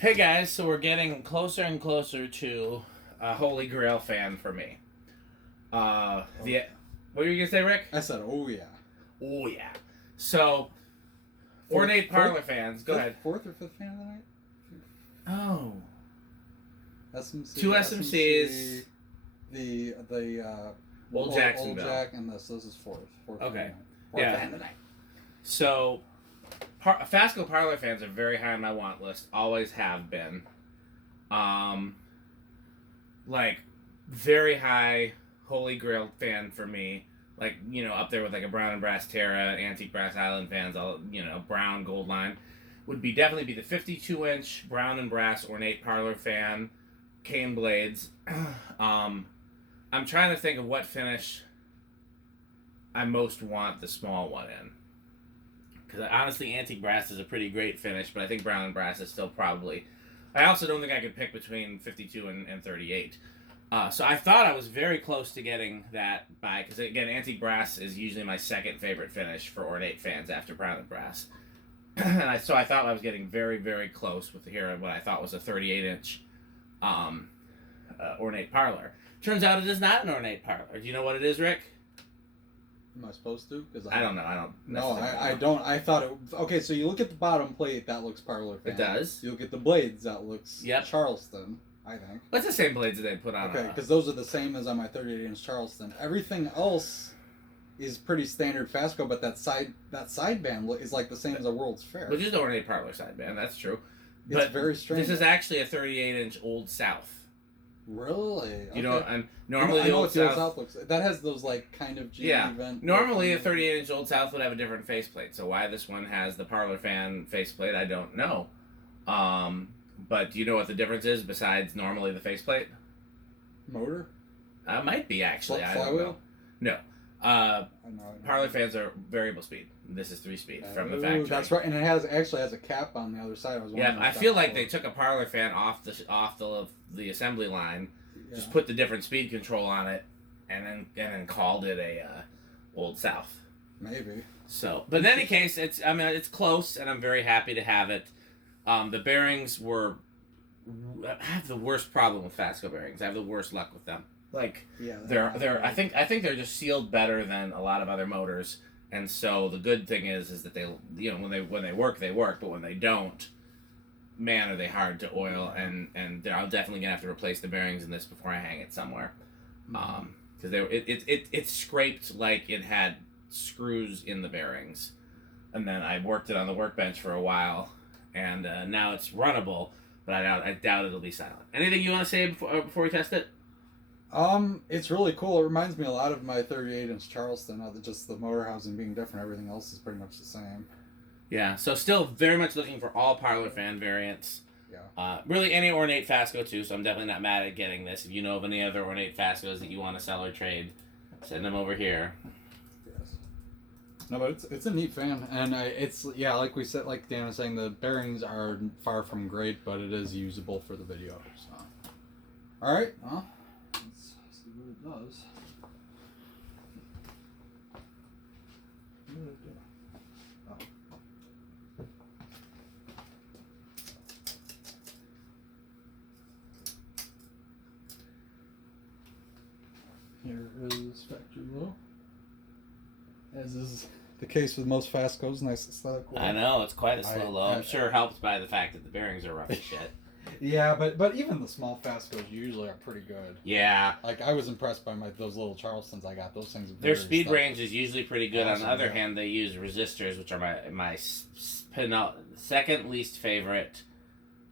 Hey guys, so we're getting closer and closer to a holy grail fan for me. What were you gonna say, Rick? I said, oh yeah. Oh yeah. So, ornate parlor fans. Go ahead. Fourth or fifth fan of the night? Oh. SMC. Two SMCs. The Old Jacksonville. Old Jack and this. This is fourth. Okay. Fourth Yeah. fan of the night. So, FASCO parlor fans are very high on my want list. Always have been. Like, very high holy grail fan for me. Like, you know, up there with like a brown and brass Terra, antique brass Island fans, all, you know, brown gold line. Would be definitely be the 52-inch brown and brass ornate parlor fan, cane blades. I'm trying to think of what finish I most want the small one in. Because honestly, antique brass is a pretty great finish, but I think brown and brass is still probably... I also don't think I could pick between 52 and 38. So I thought I was very close to getting that by... Because again, antique brass is usually my second favorite finish for ornate fans after brown and brass. So I thought I was getting very, very close with what I thought was a 38-inch ornate parlor. Turns out it is not an ornate parlor. Do you know what it is, Rick? Am I supposed to? Because I don't know. I don't. No, I don't. I thought it. Okay, so you look at the bottom plate, that looks parlor fan. It does. You look at the blades, that looks Charleston. I think. That's the same blades that they put on. Okay, because those are the same as on my 38-inch Charleston. Everything else is pretty standard FASCO, but that sideband is like the same as a World's Fair. Which is the ornate parlor sideband. That's true. It's but very strange. This is actually a 38-inch Old South. Really? Okay. You know, and normally I know what the Old South looks. That has those like kind of event. Normally, a 38-inch Old South would have a different faceplate. So why this one has the parlor fan faceplate, I don't know. But do you know what the difference is besides normally the faceplate? Motor? Might be actually. I don't know. No. Parlor fans are variable speed. This is 3-speed from the factory. That's right, and it actually has a cap on the other side. I feel like they took a parlor fan off the assembly line, just put the different speed control on it, and then called it a Old South. Maybe. So, but in any case, it's close, and I'm very happy to have it. The bearings I have the worst problem with FASCO bearings. I have the worst luck with them. Like, they're I think they're just sealed better than a lot of other motors. And so the good thing is that they, you know, when they work, but when they don't, man, are they hard to oil. And I'm definitely gonna have to replace the bearings in this before I hang it somewhere, because it scraped like it had screws in the bearings, and then I worked it on the workbench for a while, and now it's runnable, but I doubt it'll be silent. Anything you want to say before we test it? It's really cool. It reminds me a lot of my 38-inch Charleston, just the motor housing being different. Everything else is pretty much the same. Yeah, so still very much looking for all parlor fan variants. Yeah. Really any ornate FASCO too, so I'm definitely not mad at getting this. If you know of any other ornate FASCOs that you want to sell or trade, send them over here. Yes. No, but it's a neat fan, and like we said, like Dan was saying, the bearings are far from great, but it is usable for the video. So. All right. Well, let's see what it does. Oh. Here is factory low. As is the case with most FASCOs, nice aesthetic. I know, it's quite a slow low. I'm sure helped by the fact that the bearings are rough as shit. Yeah, but even the small FASCOs usually are pretty good. Yeah. Like, I was impressed by those little Charlestons I got. Those things. Their speed range is usually pretty good. On the other hand, they use resistors, which are my second least favorite.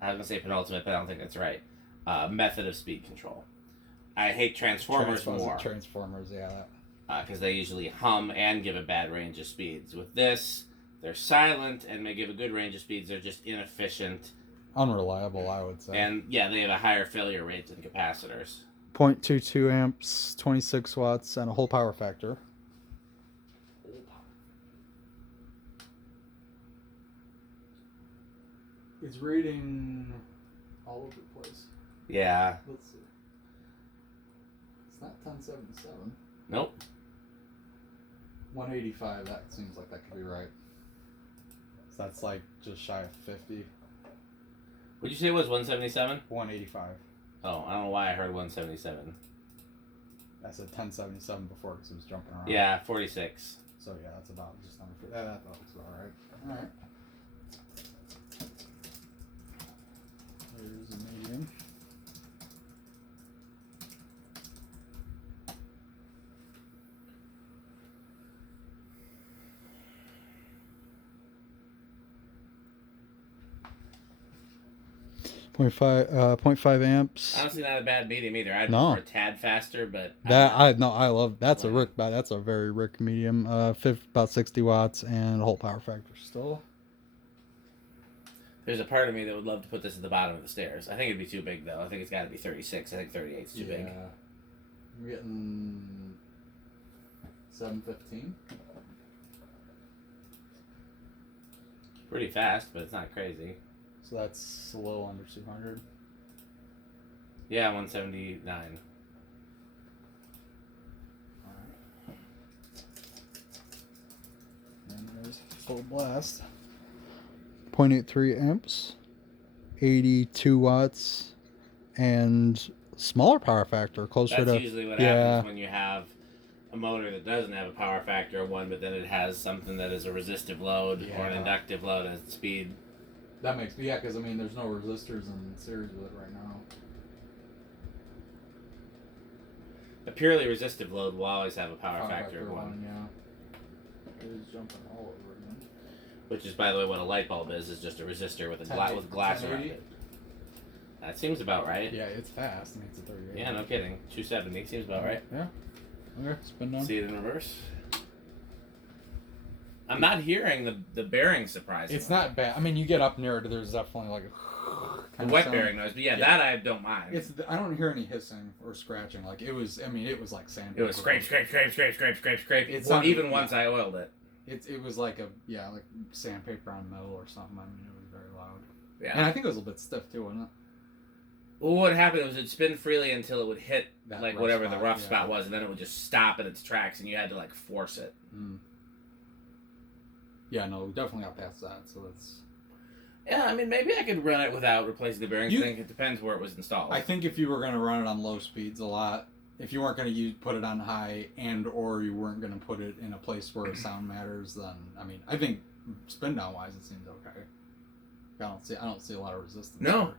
I was going to say penultimate, but I don't think that's right. Method of speed control. I hate transformers more. Transformers, yeah. Because they usually hum and give a bad range of speeds. With this, they're silent and may give a good range of speeds. They're just inefficient. Unreliable, I would say. And yeah, they have a higher failure rate than capacitors. 0.22 amps, 26 watts, and a whole power factor. It's rating all over the place. Yeah. Let's see. It's not 1077. Nope. 185, that seems like that could be right. So that's like just shy of 50. What'd you say it was 177? 185. Oh, I don't know why I heard 177. I said 1077 before because it was jumping around. Yeah, 46. So yeah, that's about just under. That looks about right. All right. Here's a medium. .5 0.5 amps. Honestly, not a bad medium either. I'd No. prefer a tad faster, but I love that's a Rick. That's a very Rick medium. About 60 watts and a whole power factor still. There's a part of me that would love to put this at the bottom of the stairs. I think it'd be too big though. I think it's got to be 36. I think 38 is too big. I'm getting 715. Pretty fast, but it's not crazy. So that's a little under 200. Yeah, 179. Alright. And there's full blast. 0.83 amps, 82 watts, and smaller power factor, closer to... That's usually what happens when you have a motor that doesn't have a power factor of 1, but then it has something that is a resistive load or an inductive load at speed. That makes me, because I mean, there's no resistors in series with it right now. A purely resistive load will always have a power factor of 1. Yeah. It is jumping all over again. Which is, by the way, what a light bulb is just a resistor with with glass around it. That seems about right. Yeah, it's fast. I mean, it's a 38. Yeah, no kidding. 270 seems about right. Yeah. Okay, spin down. See it in reverse. I'm not hearing the bearing surprisingly. It's not bad. I mean, you get up near it, there's definitely like a wet bearing noise, but that I don't mind. I don't hear any hissing or scratching. Like it was. I mean, it was like sandpaper. It was scrape. It's even once I oiled it. It was like like sandpaper on metal or something. I mean, it was very loud. Yeah. And I think it was a little bit stiff too, wasn't it? Well, what happened was it'd spin freely until it would hit That whatever the rough spot was, and then it would just stop in its tracks, and you had to like force it. Mm. Yeah, no, we definitely got past that, so that's... Yeah, I mean, maybe I could run it without replacing the bearings. I think it depends where it was installed. I think if you were going to run it on low speeds a lot, if you weren't going to put it on high or you weren't going to put it in a place where sound matters, then, I mean, I think spin down wise it seems okay. I don't see a lot of resistance. No. There.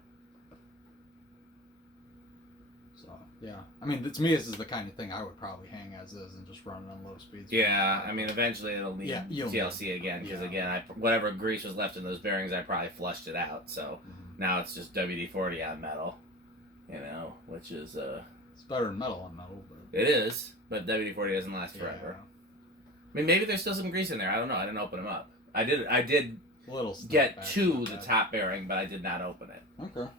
So, yeah. I mean, to me, this is the kind of thing I would probably hang as is and just run it on low speeds. Yeah, I mean, eventually it'll need TLC again, because again, whatever grease was left in those bearings, I probably flushed it out, so now it's just WD-40 on metal, which is... It's better than metal on metal, but... It is, but WD-40 doesn't last forever. I mean, maybe there's still some grease in there, I don't know, I didn't open them up. I did get to the top bearing, but I did not open it. Okay.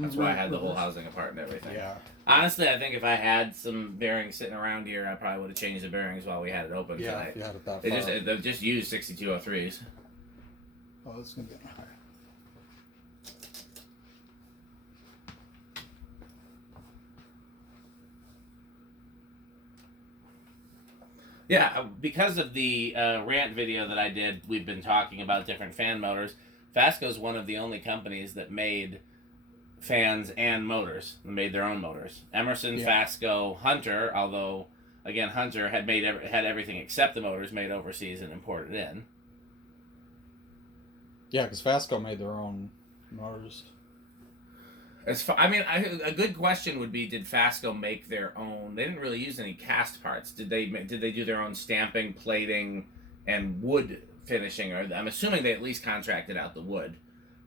That's why I had the whole housing apart and everything. Yeah. Honestly, I think if I had some bearings sitting around here, I probably would have changed the bearings while we had it open tonight. If you had it that far. They just used 6203s. Oh, this is going to be high. Yeah, because of the rant video that I did, we've been talking about different fan motors. FASCO is one of the only companies that made fans and motors. They made their own motors. Emerson, FASCO, Hunter, although, again, Hunter had everything except the motors made overseas and imported in. Yeah, because FASCO made their own motors. A good question would be: did FASCO make their own? They didn't really use any cast parts. Did they do their own stamping, plating, and wood finishing? Or I'm assuming they at least contracted out the wood.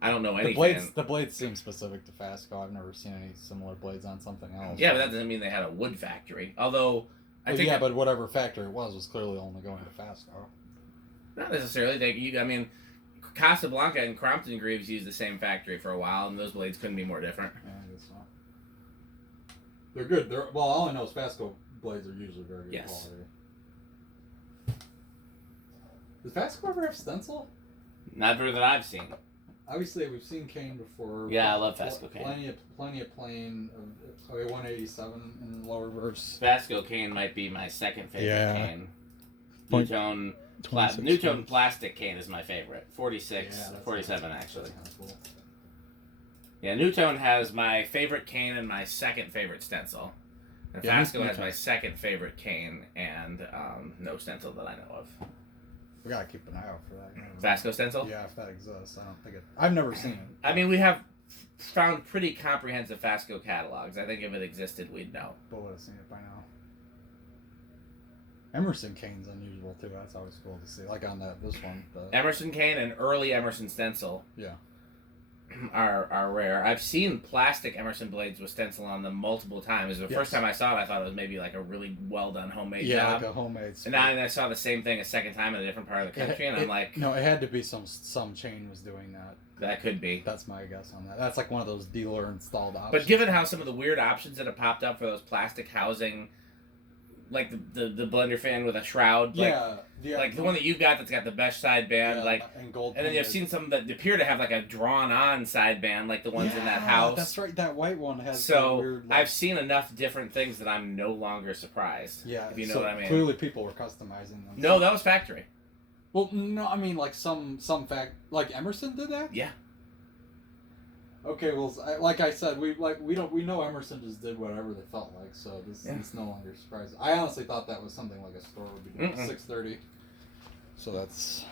I don't know anything. The blades seem specific to FASCO. I've never seen any similar blades on something else. Yeah, but that doesn't mean they had a wood factory. Although I think but whatever factory it was clearly only going to FASCO. Not necessarily. Casablanca and Crompton Greaves used the same factory for a while, and those blades couldn't be more different. Yeah, I guess so. They're good. All I know is FASCO blades are usually very good quality. Does FASCO ever have stencil? Never that I've seen. Obviously, we've seen cane before. Yeah, I love FASCO cane. Plenty of plain. 187 in lower reverse. FASCO cane might be my second favorite cane. Newtone plastic cane is my favorite. 46, 47 actually. That's cool. Yeah, Newtone has my favorite cane and my second favorite stencil. And FASCO has my second favorite cane and no stencil that I know of. We gotta keep an eye out for that. FASCO stencil? Yeah, if that exists. I don't think it. I've never seen it. I mean, we have found pretty comprehensive FASCO catalogs. I think if it existed, we'd know. But would have seen it by now. Emerson cane's unusual too. That's always cool to see. Like on this one. Emerson cane and early Emerson stencil. Yeah. Are rare. I've seen plastic Emerson blades with stencil on them multiple times. The first time I saw it, I thought it was maybe like a really well done homemade job. Yeah, like a homemade. And then I saw the same thing a second time in a different part of the country, and I'm like, no, it had to be some chain was doing that. That could be. That's my guess on that. That's like one of those dealer installed options. But given how some of the weird options that have popped up for those plastic housing, like the blender fan with a shroud, like the one that you've got that's got the mesh side band, and gold. And then you've seen some that appear to have like a drawn-on side band, like the ones in that house. That's right. That white one has. So weird, I've seen enough different things that I'm no longer surprised. Yeah, if you know what I mean. Clearly, people were customizing them. No, that was factory. Well, no, I mean like some like Emerson did that. Yeah. Okay, well, like I said, we know Emerson just did whatever they felt like, so it's no longer surprising. I honestly thought that was something like a store would be doing. 630. So that's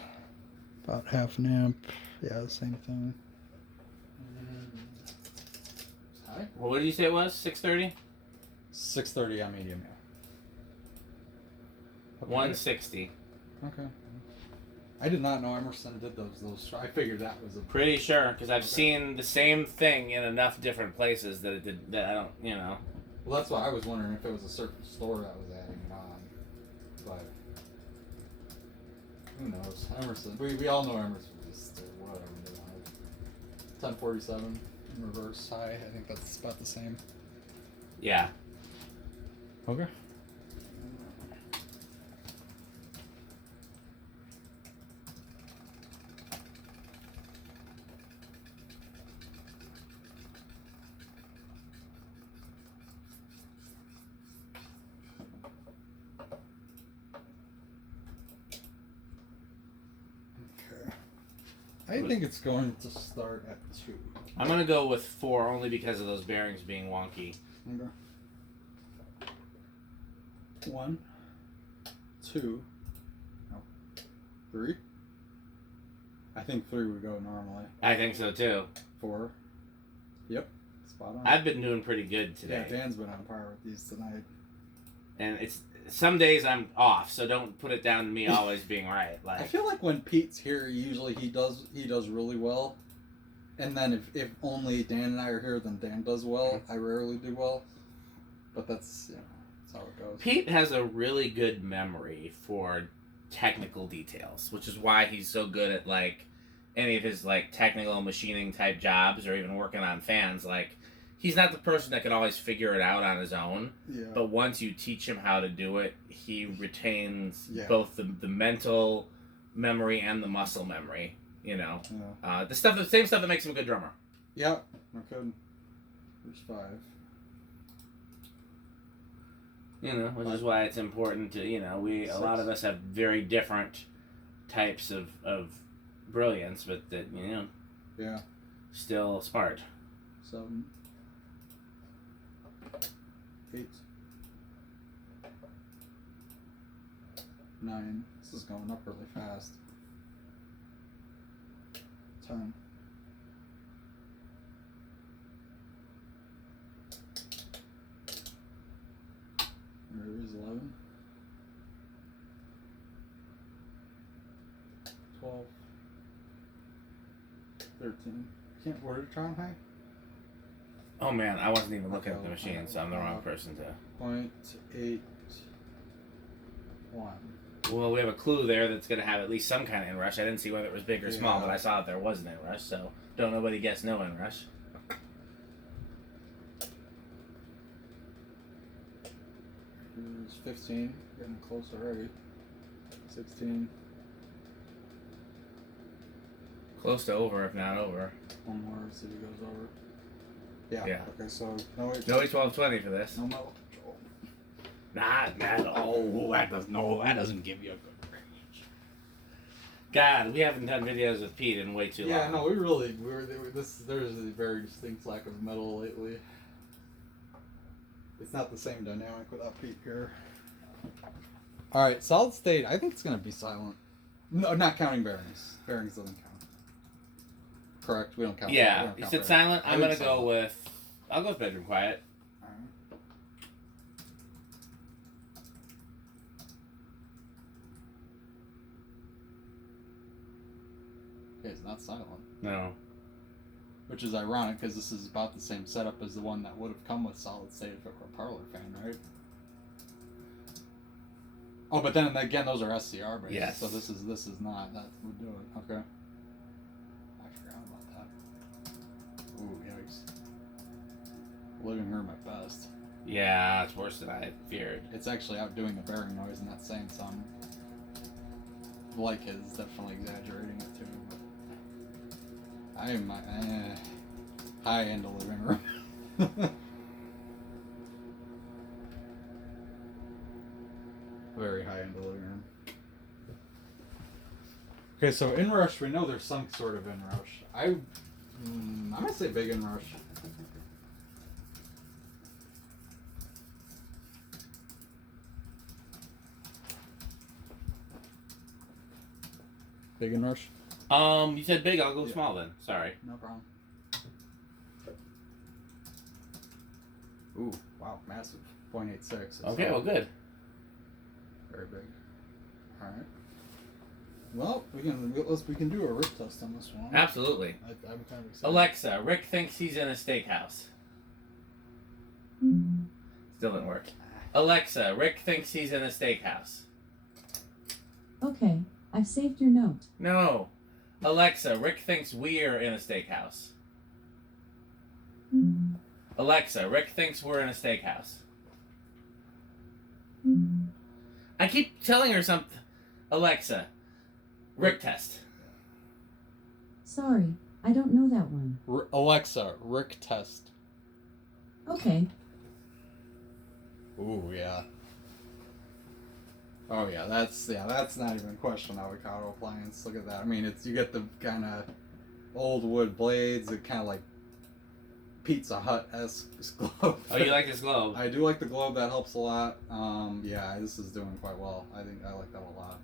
about half an amp. Yeah, same thing. Hi. Well, what did you say it was? 630. 630 on medium. Yeah. 160. Okay. I did not know Emerson did those. I figured that was a... Pretty sure, because I've seen the same thing in enough different places that it did. That I don't, you know. Well, that's why I was wondering if it was a certain store that was adding it on, but who knows? Emerson. We all know Emerson just whatever they wanted. 1047 in reverse high. I think that's about the same. Yeah. Okay. I think it's going to start at 2. I'm going to go with 4 only because of those bearings being wonky. Okay. 1, 2, no, 3. I think 3 would go normally. I think so too. 4. Yep. Spot on. I've been doing pretty good today. Yeah, Dan's been on par with these tonight. And it's some days I'm off, so don't put it down to me always being right. Like I feel like when Pete's here, usually he does really well, and then if only Dan and I are here, then Dan does well. I rarely do well, but that's that's how it goes. Pete has a really good memory for technical details, which is why he's so good at like any of his like technical machining type jobs or even working on fans. Like he's not the person that can always figure it out on his own. Yeah. But once you teach him how to do it, he retains Yeah. both the mental memory and the muscle memory. You know, Yeah. the same stuff that makes him a good drummer. Yeah. Okay. There's 5. You know, which is why it's important to, a lot of us have very different types of brilliance, but that, Yeah. still smart. 7. 8. 9. This is going up really fast. 10. There is 11. 12. 13. Can't order Tron High? Oh man, I wasn't even looking at the machine, so I'm the wrong person to. 0.81. Well, we have a clue there that's going to have at least some kind of inrush. I didn't see whether it was big or small, but I saw that there was an inrush, so don't nobody guess no inrush. Here's 15. Getting close already. 16. Close to over, if not over. One more, see if it goes over. Yeah. Yeah. Okay, so no 1220 for this. no metal control. That doesn't give you a good range. God, we haven't done videos with Pete in way too long. Yeah, no, there's a very distinct lack of metal lately. It's not the same dynamic without Pete here. All right, solid state. I think it's gonna be silent. No, not counting bearings. Bearings doesn't count. Correct. We don't count. Yeah, we don't you count said bearings. silent. I'm gonna go with. I'll go with bedroom quiet. All right. Okay, it's not silent. No. Which is ironic because this is about the same setup as the one that would have come with solid state if it were a parlor fan, right? Oh, but then again, those are SCR based. Yes. So this is not. That would do it. Okay. I forgot about that. Ooh, yikes. Living room at best. Yeah, it's worse than I feared. It's actually outdoing the bearing noise and that's saying something. Like is definitely exaggerating it too. I am high end living room. Very high end living room. Okay, so inrush, we know there's some sort of inrush. I'm gonna say big inrush. Big inrush? You said big, I'll go small then. Sorry. No problem. Ooh, wow, massive. 0.86. Okay, well, good. Very big. Alright. Well, we can do a rip test on this one. Absolutely. I'm kind of excited. Alexa, Rick thinks he's in a steakhouse. Still didn't work. Alexa, Rick thinks he's in a steakhouse. Okay, I've saved your note. No. Alexa, Rick thinks we're in a steakhouse. Alexa, Rick thinks we're in a steakhouse. I keep telling her something. Alexa, Rick test. Sorry, I don't know that one. Alexa, Rick test. Okay. Ooh, yeah. Oh yeah, that's not even a question. Avocado appliance. Look at that. I mean, you get the kind of old wood blades. It kind of like Pizza Hut-esque globe. Oh, you like this globe? I do like the globe. That helps a lot. Yeah, this is doing quite well. I think I like that a lot.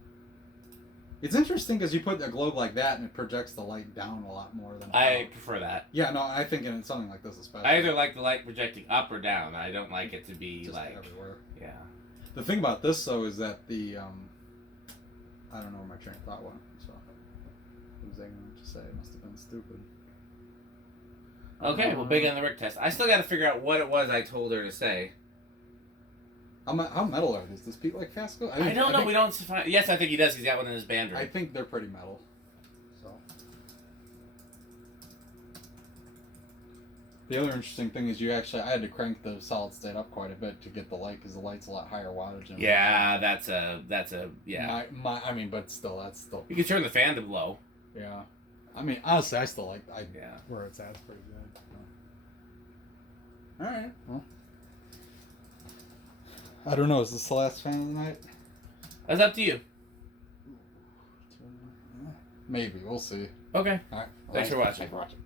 It's interesting because you put a globe like that and it projects the light down a lot more than. I prefer that. Yeah, no, I think in something like this especially. I either like the light projecting up or down. I don't like it to be just like everywhere. Yeah. The thing about this though is that the I don't know where my train of thought went. So what was I going to say? It must have been stupid. Okay, well, big on the Rick test. I still got to figure out what it was I told her to say. How metal are these? Does Pete like FASCO? I don't know. We don't. Yes, I think he does. He's got one in his band room. I think they're pretty metal. So. The other interesting thing is I had to crank the solid state up quite a bit to get the light because the light's a lot higher wattage. Yeah, that's a yeah. I mean, but still, that's still. You can turn the fan to low. Yeah. I mean, honestly, I still like yeah. Where it's at is pretty good. All right. Well, I don't know. Is this the last fan of the night? That's up to you. Maybe. We'll see. Okay. All right. Thanks for watching. Thanks for watching.